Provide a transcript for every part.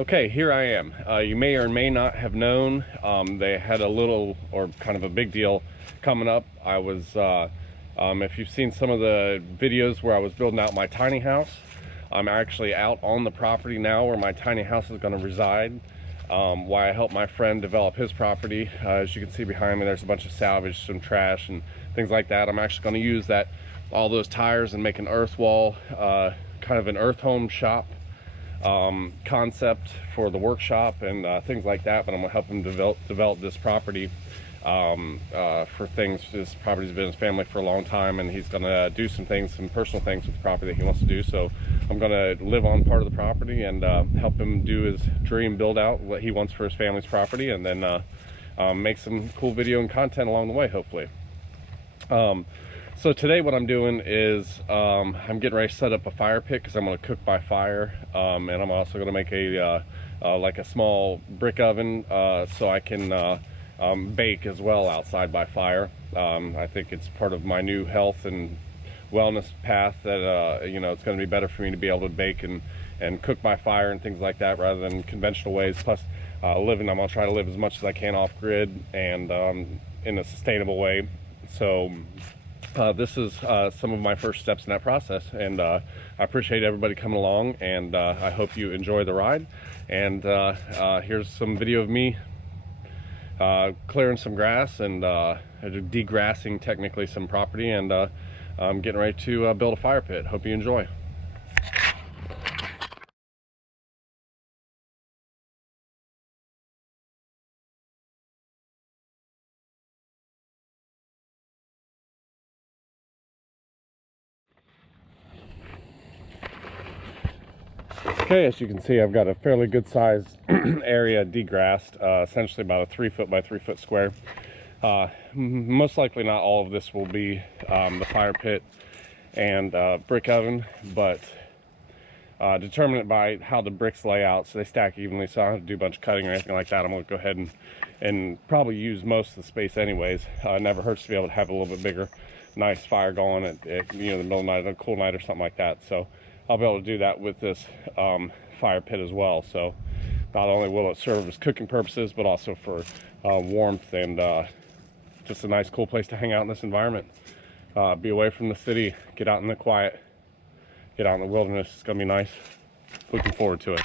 Okay, here I am. You may or may not have known they had a little or kind of a big deal coming up. If you've seen some of the videos where I was building out my tiny house, I'm actually out on the property now where my tiny house is going to reside. While I help my friend develop his property. As you can see behind me, there's a bunch of salvage, some trash and things like that. I'm actually going to use all those tires and make an earth wall, kind of an earth home shop concept for the workshop and things like that. But I'm gonna help him develop this property for things. This property's been in his family for a long time, and he's gonna do some personal things with the property that he wants to do. So I'm gonna live on part of the property and help him do his dream build out what he wants for his family's property, and then make some cool video and content along the way, hopefully. So today what I'm doing is I'm getting ready to set up a fire pit because I'm going to cook by fire, and I'm also going to make like a small brick oven so I can bake as well outside by fire. I think it's part of my new health and wellness path that it's going to be better for me to be able to bake and cook by fire and things like that rather than conventional ways. Plus I'm going to try to live as much as I can off grid and in a sustainable way. So this is some of my first steps in that process, and I appreciate everybody coming along, and I hope you enjoy the ride. And here's some video of me clearing some grass and degrassing technically some property, and I'm getting ready to build a fire pit. Hope you enjoy. Okay, as you can see, I've got a fairly good sized area degrassed, essentially about a 3 foot by 3 foot square. Most likely not all of this will be the fire pit and brick oven, but determine it by how the bricks lay out so they stack evenly, so I don't have to do a bunch of cutting or anything like that. I'm going to go ahead and probably use most of the space anyways. It never hurts to be able to have a little bit bigger, nice fire going at the middle of the night, a cool night or something like that. So I'll be able to do that with this fire pit as well. So not only will it serve as cooking purposes, but also for warmth and just a nice cool place to hang out in this environment. Be away from the city, get out in the quiet, get out in the wilderness. It's gonna be nice. Looking forward to it.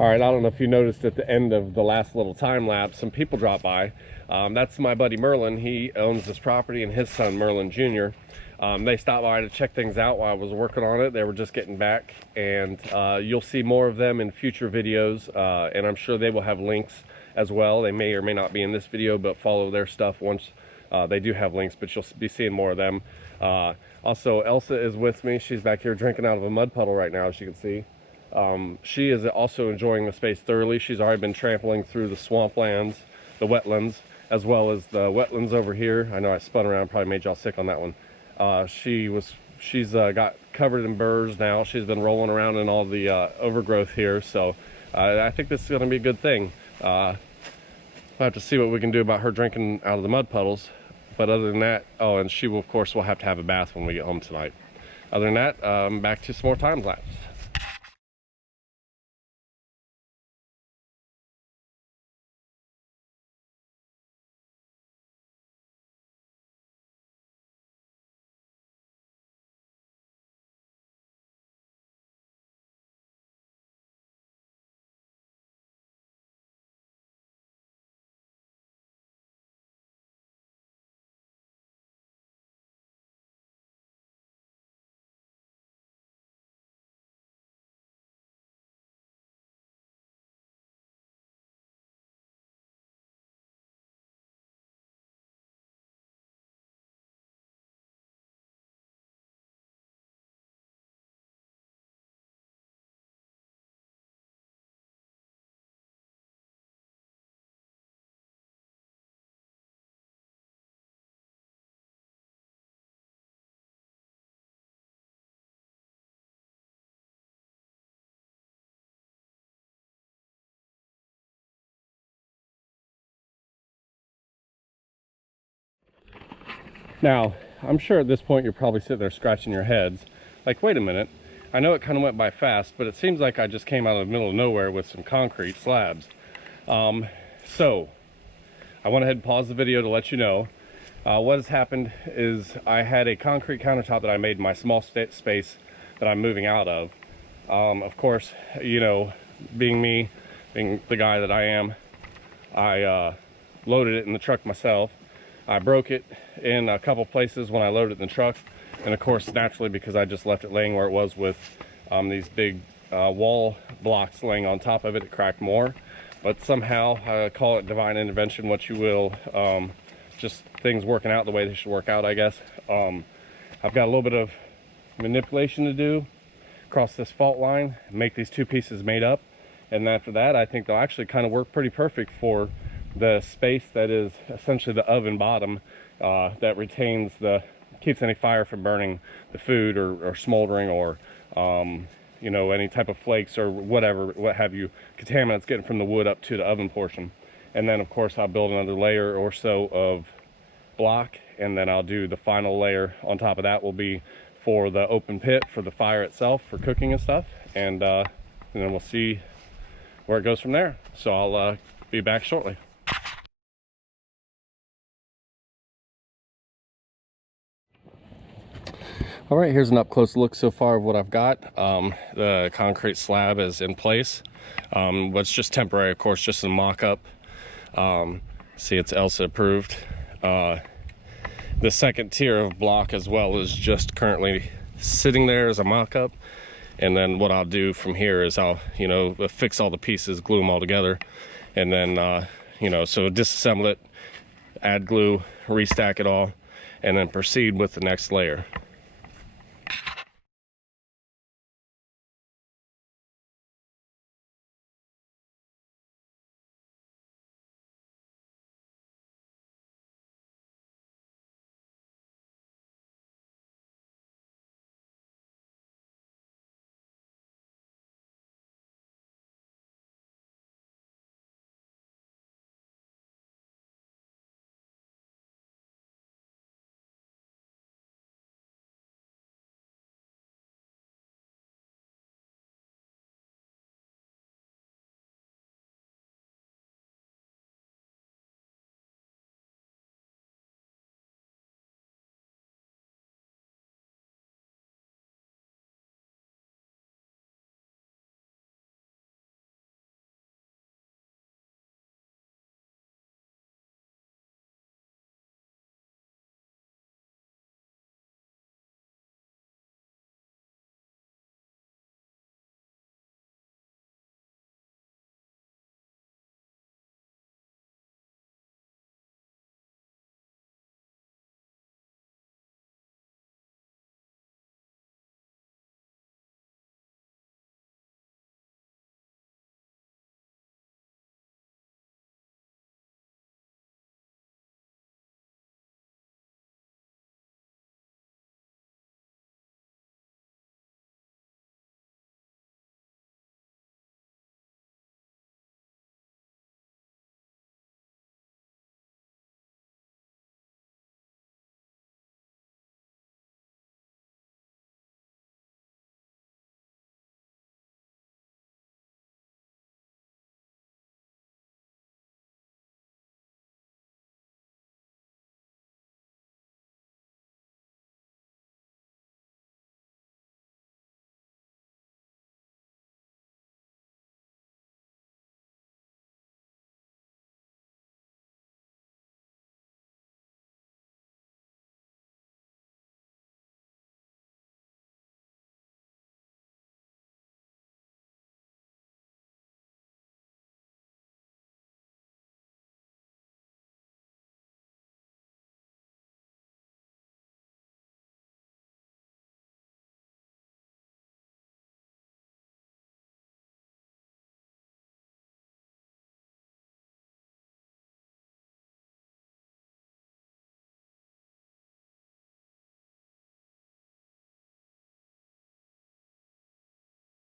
All right, I don't know if you noticed at the end of the last little time lapse, some people dropped by. That's my buddy Merlin. He owns this property, and his son Merlin Jr. They stopped by to check things out while I was working on it. They were just getting back, and you'll see more of them in future videos, and I'm sure they will have links as well. They may or may not be in this video, but follow their stuff once they do have links, but you'll be seeing more of them. Also, Elsa is with me. She's back here drinking out of a mud puddle right now, as you can see. She is also enjoying the space thoroughly. She's already been trampling through the swamplands, the wetlands, as well as the wetlands over here. I know I spun around, probably made y'all sick on that one. She's got covered in burrs now. She's been rolling around in all the overgrowth here, so I think this is going to be a good thing. We'll have to see what we can do about her drinking out of the mud puddles. But other than that, oh, and she will, of course, will have to have a bath when we get home tonight. Other than that, back to some more time lapse. Now, I'm sure at this point you're probably sitting there scratching your heads, like, wait a minute, I know it kind of went by fast, but it seems like I just came out of the middle of nowhere with some concrete slabs. So, I went ahead and paused the video to let you know. What has happened is I had a concrete countertop that I made in my small space that I'm moving out of. Of course, you know, being me, being the guy that I am, I loaded it in the truck myself. I broke it in a couple places when I loaded it in the truck, and of course, naturally, because I just left it laying where it was with these big wall blocks laying on top of it, it cracked more. But somehow, call it divine intervention, what you will, just things working out the way they should work out, I guess. I've got a little bit of manipulation to do across this fault line, make these two pieces made up, and after that, I think they'll actually kind of work pretty perfect for the space that is essentially the oven bottom that retains keeps any fire from burning the food or smoldering or you know, any type of flakes or whatever, what have you, contaminants getting from the wood up to the oven portion. And then of course I'll build another layer or so of block, and then I'll do the final layer on top of that will be for the open pit for the fire itself for cooking and stuff, and then we'll see where it goes from there. So I'll be back shortly. All right, here's an up-close look so far of what I've got. The concrete slab is in place. It's just temporary, of course, just a mock-up. See, it's ELSA approved. The second tier of block as well is just currently sitting there as a mock-up. And then what I'll do from here is I'll, you know, fix all the pieces, glue them all together. And then, you know, so disassemble it, add glue, restack it all, and then proceed with the next layer.